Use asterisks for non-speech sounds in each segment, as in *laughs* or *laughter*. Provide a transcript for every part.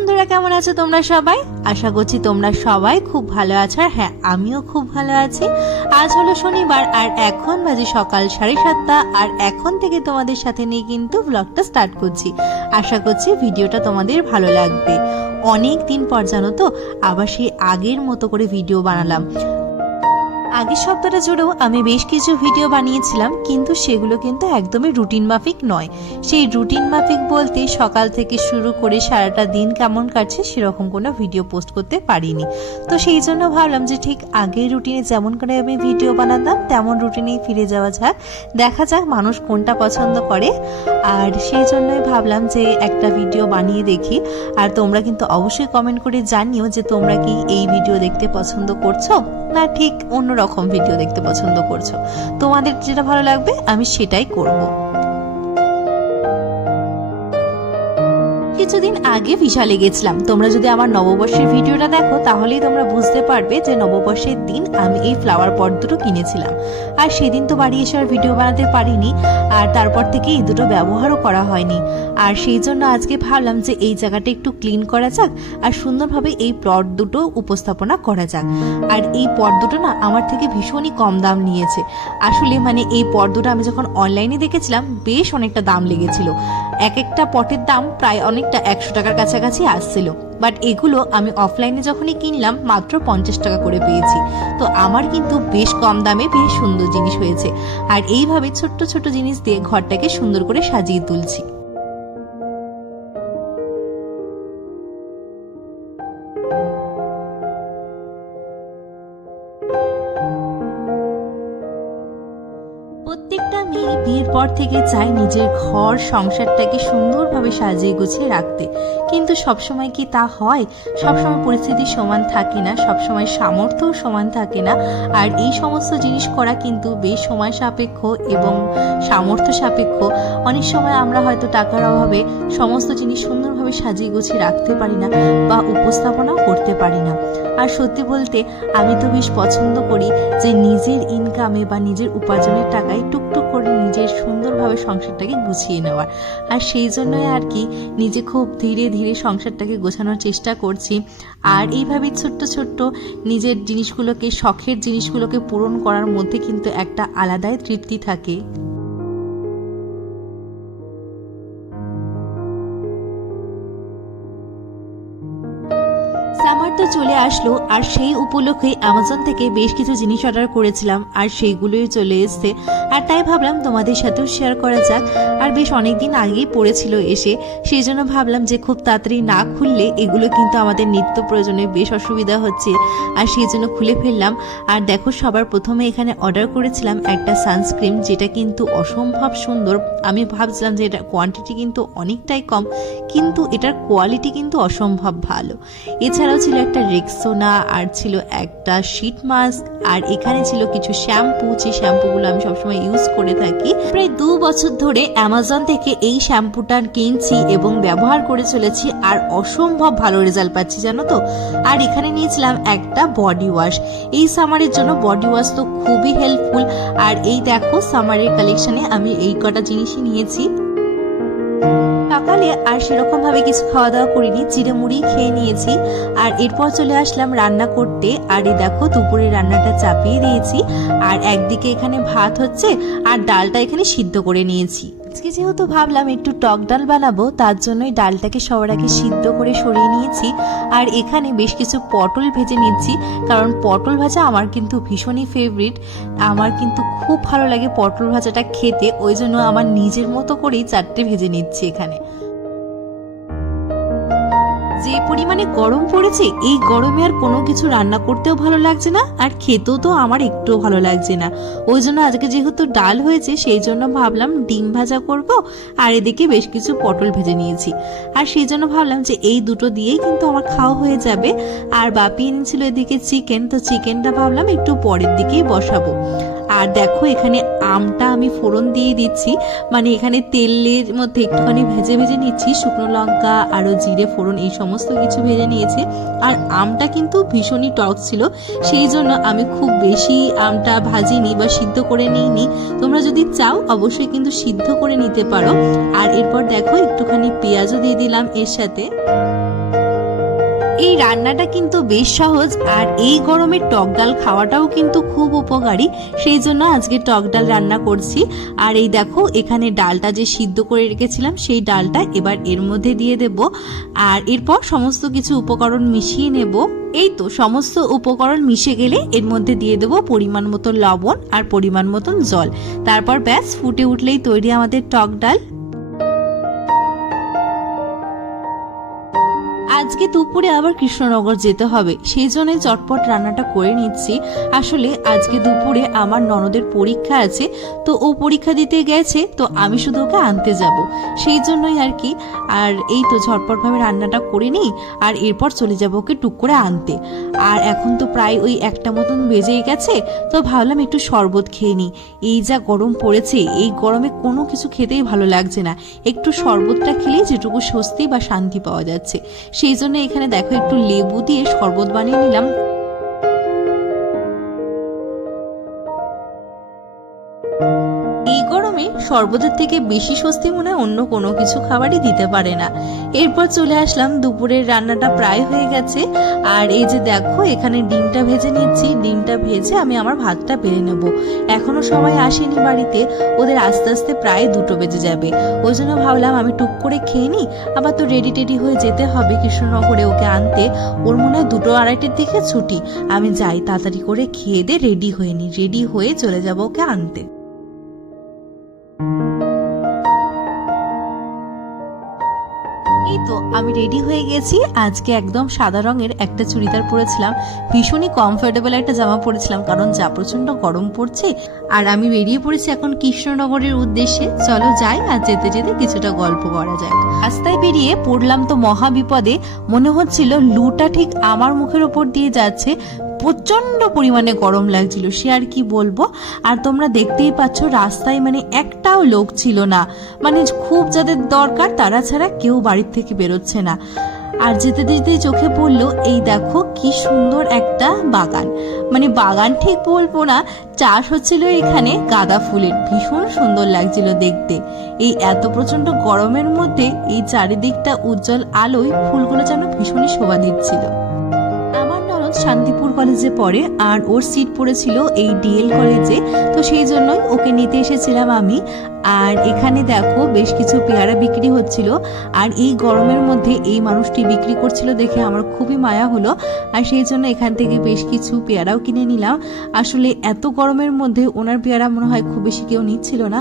বন্ধুরা, কেমন আছো তোমরা সবাই? আশা করছি তোমরা সবাই খুব ভালো আছো। আর হ্যাঁ আমিও খুব ভালো আছি। আজ হলো শনিবার, আর এখন বাজে সকাল সাড়ে সাতটা। আর এখন থেকে তোমাদের সাথে নিয়ে কিন্তু ব্লগটা স্টার্ট করছি। আশা করছি ভিডিওটা তোমাদের ভালো লাগবে। অনেক দিন পর জানো তো, আবার সেই আগের মতো করে ভিডিও বানালাম। আগের সপ্তাহটা জুড়েও আমি বেশ কিছু ভিডিও বানিয়েছিলাম, কিন্তু সেগুলো কিন্তু একদমই রুটিন মাফিক নয়। সেই রুটিন মাফিক বলতে সকাল থেকে শুরু করে সারাটা দিন কেমন কাটছে সেরকম কোনো ভিডিও পোস্ট করতে পারিনি। তো সেই জন্য ভাবলাম যে ঠিক আগের রুটিনে যেমন করে আমি ভিডিও বানাতাম, তেমন রুটিনেই ফিরে যাওয়া যাক। দেখা যাক মানুষ কোনটা পছন্দ করে। আর সেই জন্যই ভাবলাম যে একটা ভিডিও বানিয়ে দেখি। আর তোমরা কিন্তু অবশ্যই কমেন্ট করে জানিও যে তোমরা কি এই ভিডিও দেখতে পছন্দ করছ। না ঠিক অন্যরকম ভিডিও দেখতে পছন্দ করছ। তোমাদের যেটা ভালো লাগবে আমি সেটাই করব। কিছুদিন আগে বিশালে গেছিলাম। তোমরা যদি আমার নববর্ষের ভিডিওটা দেখো, তাহলেই তোমরা বুঝতে পারবে যে নববর্ষের দিন আমি এই ফ্লাওয়ার পট দুটো কিনেছিলাম। আর সেদিন তো বাড়ি এসে আর ভিডিও বানাতে পারিনি, আর তারপর থেকে এই দুটো ব্যবহারও করা হয়নি। আর সেই জন্য আজকে ভাবলাম যে এই জায়গাটা একটু ক্লিন করা যাক, আর সুন্দরভাবে এই প্লট দুটো উপস্থাপনা করা যাক। আর এই পট দুটো না আমার থেকে ভীষণই কম দাম নিয়েছে। আসলে মানে এই পট দুটো আমি যখন অনলাইনে দেখেছিলাম, বেশ অনেকটা দাম লেগেছিল। এক একটা পটের দাম প্রায় অনেকটা একশো টাকার কাছাকাছি আসছিল। বাট এগুলো আমি অফলাইনে যখনই কিনলাম, মাত্র পঞ্চাশ টাকা করে পেয়েছি। তো আমার কিন্তু বেশ কম দামে বেশ সুন্দর জিনিস হয়েছে। আর এইভাবে ছোট্ট ছোট্ট জিনিস দিয়ে ঘরটাকে সুন্দর করে সাজিয়ে তুলছি। প্রত্যেকটা মেয়ে বিয়ের পর থেকে চায় নিজের ঘর, সংসারটাকে সুন্দরভাবে সাজিয়ে গুছিয়ে রাখতে। কিন্তু সবসময় কি তা হয়? সবসময় পরিস্থিতি সমান থাকে না, সবসময় সামর্থ্যও সমান থাকে না। আর এই সমস্ত জিনিস করা কিন্তু বেশ সময় সাপেক্ষ এবং সামর্থ্য সাপেক্ষ। অনেক সময় আমরা হয়তো টাকার অভাবে সমস্ত জিনিস সুন্দরভাবে সাজিয়ে গুছিয়ে রাখতে পারি না বা উপস্থাপনাও করতে পারি না। আর সত্যি বলতে, আমি তো বেশ পছন্দ করি যে নিজের ইনকামে বা নিজের উপার্জনের টাকায় টুকটুক করে নিজের সুন্দরভাবে সংসারটাকে গুছিয়ে নেওয়ার। আর সেই জন্যই আর কি নিজে খুব ধীরে ধীরে সংসারটাকে গোছানোর চেষ্টা করছি। আর এইভাবে ছোট্ট ছোট্ট নিজের জিনিসগুলোকে, শখের জিনিসগুলোকে পূরণ করার মধ্যে কিন্তু একটা আলাদাই তৃপ্তি থাকে। চলে আসলো, আর সেই উপলক্ষে অ্যামাজন থেকে বেশ কিছু জিনিস অর্ডার করেছিলাম, আর সেইগুলোই চলে এসছে। আর তাই ভাবলাম তোমাদের সাথেও শেয়ার করা যাক। আর বেশ অনেক দিন আগেই পড়েছিল এসে, সেই জন্য ভাবলাম যে খুব তাড়াতাড়ি না খুললে এগুলো কিন্তু আমাদের নিত্য প্রয়োজনে বেশ অসুবিধা হচ্ছে। আর সেই জন্য খুলে ফেললাম। আর দেখো, সবার প্রথমে এখানে অর্ডার করেছিলাম একটা সানস্ক্রিন যেটা কিন্তু অসম্ভব সুন্দর। আমি ভাবছিলাম যে এটা কোয়ান্টিটি কিন্তু অনেকটাই কম, কিন্তু এটার কোয়ালিটি কিন্তু অসম্ভব ভালো। এছাড়াও ছিল একটা রেক্সোনা, আর ছিল একটা শীট মাস্ক আর এখানে ছিল কিছু শ্যাম্পু যে শ্যাম্পুগুলো আমি সবসময় ইউজ করে থাকি। প্রায় দু বছর ধরে অ্যামাজন থেকে এই শ্যাম্পুটা কিনছি এবং ব্যবহার করে চলেছি, আর অসম্ভব ভালো রেজাল্ট পাচ্ছি, জানো তো? আর এখানে নিয়েছিলাম একটা বডি ওয়াশ এই সামারের জন্য বডি ওয়াশ তো খুবই হেল্পফুল আর এই দেখো সামারের কালেকশনে আমি এই কটা জিনিসই নিয়েছি। সকালে আর সেরকম ভাবে কিছু খাওয়া দাওয়া করিনি চিড়ে মুড়ি খেয়ে নিয়েছি। আর এরপর চলে আসলাম রান্না করতে। আর এই দেখো, দুপুরে রান্নাটা চাপিয়ে দিয়েছি। আর একদিকে এখানে ভাত হচ্ছে, আর ডালটা এখানে সিদ্ধ করে নিয়েছি। আজকে যেহেতু ভাবলাম একটু টক ডাল বানাবো, তার জন্যই ডালটাকে সবার আগে সিদ্ধ করে সরিয়ে নিয়েছি। আর এখানে বেশ কিছু পটল ভেজে নিচ্ছি, কারণ পটল ভাজা আমার কিন্তু ভীষণই ফেভারিট আমার কিন্তু খুব ভালো লাগে পটল ভাজাটা খেতে, ওই জন্য আমার নিজের মতো করেই চারটে ভেজে নিচ্ছি এখানে। যে পরিমাণে গরম পড়েছে, এই গরমে আর কোনো কিছু রান্না করতেও ভালো লাগছে না, আর খেতেও তো আমার একটুও ভালো লাগছে না। ওই জন্য আজকে যেহেতু ডাল হয়েছে, সেই জন্য ভাবলাম ডিম ভাজা করব, আর এদিকে বেশ কিছু পটল ভেজে নিয়েছি। আর সেই জন্য ভাবলাম যে এই দুটো দিয়েই কিন্তু আমার খাওয়া হয়ে যাবে। আর বাপি এনেছিল এদিকে চিকেন, তো চিকেনটা ভাবলাম একটু পরের দিকেই বসাবো। আর দেখো, এখানে আমটা আমি ফোড়ন দিয়ে দিচ্ছি। মানে এখানে তেলের মধ্যে একটুখানি ভেজে ভেজে নিচ্ছি, শুকনো লঙ্কা, আরও জিরে, ফোড়ন, এই সমস্ত কিছু ভেজে নিয়েছি। আর আমটা কিন্তু ভীষণই টক ছিল, সেই জন্য আমি খুব বেশি আমটা ভাজিনি বা সিদ্ধ করে নিইনি। তোমরা যদি চাও, অবশ্যই কিন্তু সিদ্ধ করে নিতে পারো। আর এরপর দেখো, একটুখানি পেঁয়াজও দিয়ে দিলাম এর সাথে। এই রান্নাটা কিন্তু বেশ সহজ, আর এই গরমে টক ডাল খাওয়াটাও কিন্তু খুব উপকারী। সেই জন্য আজকে টক ডাল রান্না করছি। আর এই দেখো, এখানে ডালটা যে সিদ্ধ করে রেখেছিলাম, সেই ডালটা এবার এর মধ্যে দিয়ে দেব। আর এরপর সমস্ত কিছু উপকরণ মিশিয়ে নেব। এই তো, সমস্ত উপকরণ মিশে গেলে এর মধ্যে দিয়ে দেবো পরিমাণ মতো লবণ আর পরিমাণ মতন জল। তারপর ব্যাস, ফুটে উঠলেই তৈরি আমাদের টক ডাল। আজকে দুপুরে আবার কৃষ্ণনগর যেতে হবে। সেই জন্য চটপট রান্নাটা করে নিচ্ছি। আসলে আজকে দুপুরে আমার ননদের পরীক্ষা আছে, তো ও পরীক্ষা দিতে গেছে, তো আমি শুধু ওকে আনতে যাব। সেই জন্যই আর কি, আর এই তো ঝটপটভাবে রান্নাটা করে নিই, আর এরপর চলে যাব ওকে টুক করে আনতে। আর এখন তো প্রায় ওই একটা মতন বেজেই গেছে, তো ভাবলাম একটু শরবত খেয়ে নিই। এই যা গরম পড়েছে, এই গরমে কোনো কিছু খেতেই ভালো লাগছে না। একটু শরবতটা খেলেই যেটুকু স্বস্তি বা শান্তি পাওয়া যাচ্ছে। সেই জন্য এখানে দেখো একটু লেবু দিয়ে শরবত বানিয়ে নিলাম। এই গরমে শরবতের থেকে বেশি স্বস্তি মনে অন্য কোনো কিছু খাবারই দিতে পারে না। এরপর চলে আসলাম, দুপুরের রান্নাটা প্রায় হয়ে গেছে। আর এই যে দেখো, এখানে ডিমটা ভেজে নিচ্ছি। ডিমটা ভেজে আমি আমার ভাতটা বেড়ে নেব। এখনও সময় আসেনি বাড়িতে। ওদের আস্তে আস্তে প্রায় দুটো বেজে যাবে। ওই জন্য ভাবলাম আমি টুক করে খেয়ে নিই। আবার তো রেডি টেডি হয়ে যেতে হবে কৃষ্ণনগরে ওকে আনতে। ওর মনে হয় দুটো আড়াইটের দিকে ছুটি। আমি যাই, তাড়াতাড়ি করে খেয়ে দিয়ে রেডি হয়ে নিই রেডি হয়ে চলে যাব ওকে আনতে। আমি রেডি হয়ে গেছি। আজকে একদম সাদা রঙের একটা চুড়িদার পরেছিলাম। ভীষণই কমফোর্টেবল একটা জামা পরেছিলাম, কারণ যা প্রচণ্ড গরম পড়ছে, আর আমি বেরিয়ে পড়েছি এখন কৃষ্ণনগরের উদ্দেশ্যে। চলো যাই আর যেতে যেতে কিছুটা গল্প করা যাক। রাস্তায় বেরিয়ে পড়লাম তো মহা বিপদে মনে হচ্ছিল লুটা ঠিক আমার মুখের ওপর দিয়ে যাচ্ছে। প্রচণ্ড পরিমাণে গরম লাগছিল, সে আর কি বলব? আর তোমরা দেখতেই পাচ্ছ, রাস্তায় মানে একটাও লোক ছিল না। মানে খুব যাদের দরকার, তারা ছাড়া কেউ বাড়ির থেকে বেরোচ্ছে না। আর যেতে যেতে চোখে পড়ল, এই দেখো কি সুন্দর একটা বাগান। মানে বাগান ঠিক বলব না, চাষ হচ্ছিল এখানে গাঁদা ফুলের। ভীষণ সুন্দর লাগছিল দেখতে। এই এত প্রচণ্ড গরমের মধ্যে এই চারিদিকটা উজ্জ্বল আলোয় ফুলগুলো যেন ভীষণই শোভা দিচ্ছিল। শান্তিপুর কলেজে পড়ে আর ওর সিট পড়েছিল এই ডিএল কলেজে। তো সেই জন্যই ওকে নিতে এসেছিলাম আমি। আর এখানে দেখো বেশ কিছু পেয়ারা বিক্রি হচ্ছিল। আর এই গরমের মধ্যে এই মানুষটি বিক্রি করছিল দেখে আমার খুবই মায়া হলো। আর সেই জন্য এখান থেকে বেশ কিছু পেয়ারাও কিনে নিলাম। আসলে এত গরমের মধ্যে ওনার পেয়ারা মনে হয় খুব বেশি কেউ নিচ্ছিল না।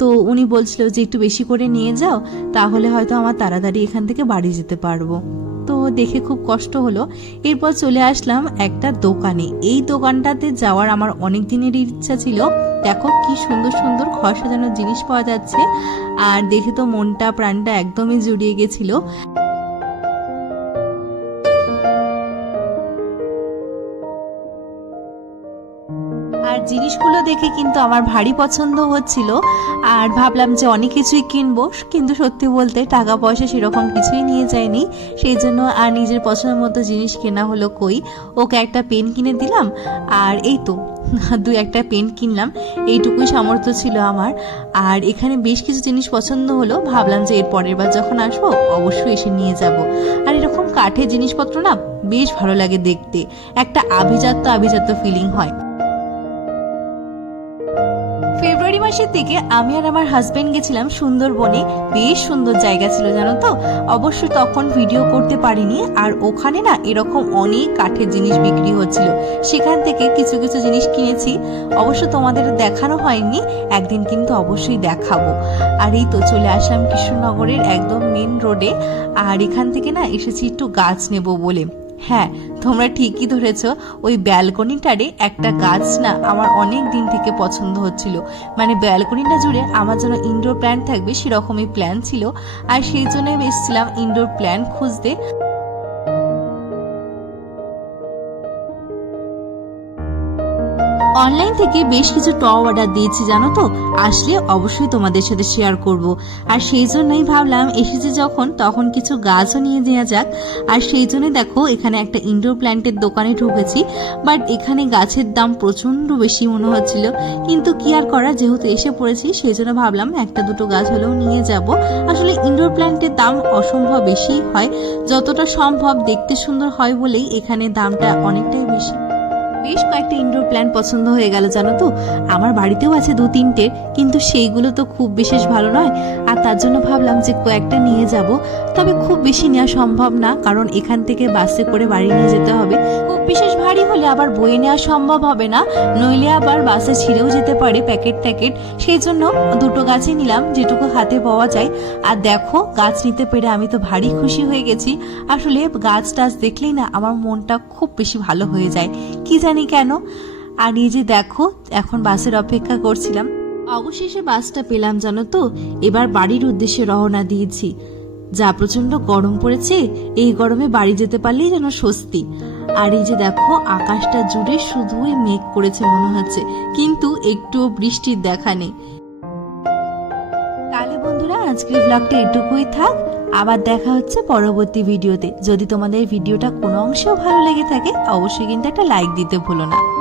তো উনি বলছিল যে একটু বেশি করে নিয়ে যাও, তাহলে হয়তো আমার তাড়াতাড়ি এখান থেকে বাড়ি যেতে পারব। দেখে খুব কষ্ট হলো। এরপর চলে আসলাম একটা দোকানে। এই দোকানটাতে যাওয়ার আমার অনেক দিনের ইচ্ছা ছিল। দেখো কি সুন্দর সুন্দর ঘর সাজানোর জিনিস পাওয়া যাচ্ছে। আর দেখে তো মনটা, প্রাণটা একদমই জুড়িয়ে গেছিল। আর জিনিসগুলো দেখে কিন্তু আমার ভারী পছন্দ হচ্ছিল। আর ভাবলাম যে অনেক কিছুই কিনবো, কিন্তু সত্যি বলতে টাকা পয়সা সেরকম কিছুই নিয়ে যায়নি সেই জন্য আর নিজের পছন্দের মতো জিনিস কেনা হলো কই? ওকে একটা পেন কিনে দিলাম, আর এই তো *laughs* দু একটা পেন কিনলাম। এইটুকুই সামর্থ্য ছিল আমার। আর এখানে বেশ কিছু জিনিস পছন্দ হলো, ভাবলাম যে এর পরের বার যখন আসব, অবশ্যই এসে নিয়ে যাব। আর এরকম কাঠের জিনিসপত্র না, বেশ ভালো লাগে দেখতে। একটা আভিজাত্য আভিজাত্য ফিলিং হয়। দিকে আমি আর আমার হাজবেন্ড গেছিলাম সুন্দরবনে। বেশ সুন্দর জায়গা ছিল, জানো তো? অবশ্য তখন ভিডিও করতে পারিনি, আর ওখানে না এরকম অনেক কাঠের জিনিস বিক্রি হচ্ছিল। সেখান থেকে কিছু কিছু জিনিস কিনেছি। অবশ্য তোমাদের দেখানো হয়নি, একদিন কিন্তু অবশ্যই দেখাবো। আর এই তো চলে আসলাম কৃষ্ণনগরের একদম মেন রোডে আর এখান থেকে না এসেছি একটু গাছ নেব বলে। হ্যাঁ তোমরা ঠিকই ধরেছ, ওই ব্যালকনিটারে একটা গাছ না আমার অনেক দিন থেকে পছন্দ হচ্ছিল। মানে ব্যালকনিটা জুড়ে আমার যেন ইনডোর প্ল্যান থাকবে সেরকমই প্ল্যান ছিল। আর সেই জন্যই এসেছিলাম ইনডোর প্ল্যান খুঁজতে। অনলাইন থেকে বেশ কিছু টপ অর্ডার দিয়েছি, জানো তো? আসলে অবশ্যই তোমাদের সাথে শেয়ার করব। আর সেই জন্যই ভাবলাম, এসেছি যখন, তখন কিছু গাছও নিয়ে দেওয়া যাক। আর সেই জন্য দেখো, এখানে একটা ইনডোর প্ল্যান্টের দোকানে ঢুকেছি। বাট এখানে গাছের দাম প্রচণ্ড বেশি মনে হচ্ছিল। কিন্তু কি আর করা, যেহেতু এসে পড়েছি, সেই জন্য ভাবলাম একটা দুটো গাছ হলেও নিয়ে যাব। আসলে ইনডোর প্ল্যান্টের দাম অসম্ভব বেশি হয়। যতটা সম্ভব দেখতে সুন্দর হয় বলেই এখানে দামটা অনেকটাই বেশি। বেশ কয়েকটা ইনডোর প্ল্যান্ট পছন্দ হয়ে গেল, জানো তো? আমার বাড়িতেও আছে দু তিনটে, কিন্তু সেইগুলো তো খুব বিশেষ ভালো নয়। আর তার জন্য ভাবলাম যে কয়েকটা নিয়ে যাব, তবে খুব বেশি নেওয়া সম্ভব না, কারণ এখান থেকে বাসে করে বাড়ি নিয়ে যেতে হবে। খুব বিশেষ ভারী হলে আবার বয়ে নেওয়া সম্ভব হবে না, নইলে আবার বাসে ছিঁড়েও যেতে পারে প্যাকেট ট্যাকেট। সেই জন্য দুটো গাছই নিলাম, যেটুকু হাতে পাওয়া যায়। আর দেখো, গাছ নিতে পেরে আমি তো ভারী খুশি হয়ে গেছি। আসলে গাছ টাছ দেখলেই না আমার মনটা খুব বেশি ভালো হয়ে যায়। কি জানি কেন। আর এই যে দেখো, এখন বাসের অপেক্ষা করছিলাম। অবশেষে বাসটা পেলাম, জানো তো? এবার বাড়ির উদ্দেশ্যে রওনা দিয়েছি। যা প্রচণ্ড গরম পড়েছে, এই গরমে বাড়ি যেতে পারলেই যেন স্বস্তি। আর এই যে দেখো, আকাশটা জুড়ে শুধুই মেঘ করেছে মনে হচ্ছে, কিন্তু একটুও বৃষ্টির দেখা নেই। তাহলে বন্ধুরা, আজকের ব্লগটা এটুকুই থাক। আবার দেখা হচ্ছে পরবর্তী ভিডিওতে। যদি তোমাদের ভিডিওটা কোনো অংশেও ভালো লেগে থাকে, অবশ্যই কিন্তু একটা লাইক দিতে ভুলো না।